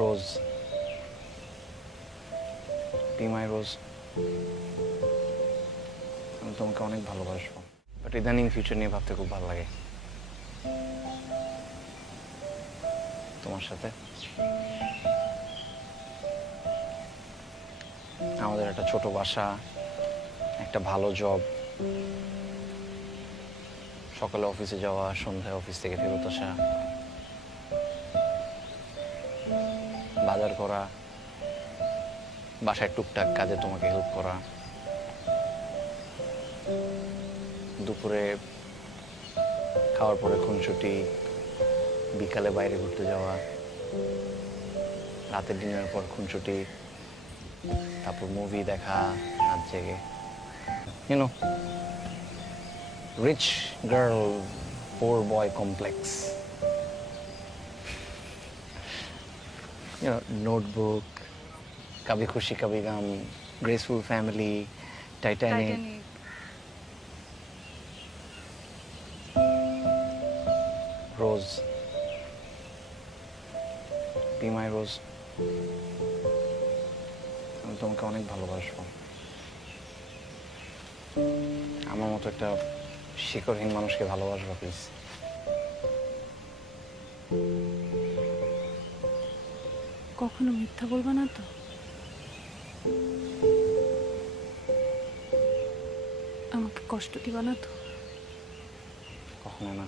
Rose, be my rose, আমি তোমাকে অনেক ভালোবাসবো, বাট ইদানিং ফিউচার নিয়ে ভাবতে খুব ভালো লাগে। তোমার সাথে আমাদের একটা ছোট বাসা, একটা ভালো জব, সকালে অফিসে যাওয়া, সন্ধ্যায় অফিস থেকে ফেরত আসা, বাজার করা, বাসায় টুকটাক কাজে তোমাকে হেল্প করা, দুপুরে খাওয়ার পরে খুনসুটি, বিকালে বাইরে ঘুরতে যাওয়া, রাতের ডিনারের পর খুনসুটি, তারপর মুভি দেখা, রাত জেগে, you know, rich girl poor boy complex, notebook, Kabhi Khushi Kabhie Gham, graceful family, Titanic. Rose, be my rose, আমি তোমাকে অনেক ভালোবাসবো। আমার মতো একটা শিকড়হীন মানুষকে ভালোবাসবো প্লিজ। কখনো মিথ্যা বলবা না তো? আমাকে কষ্ট দিবা না তো? কখনো না।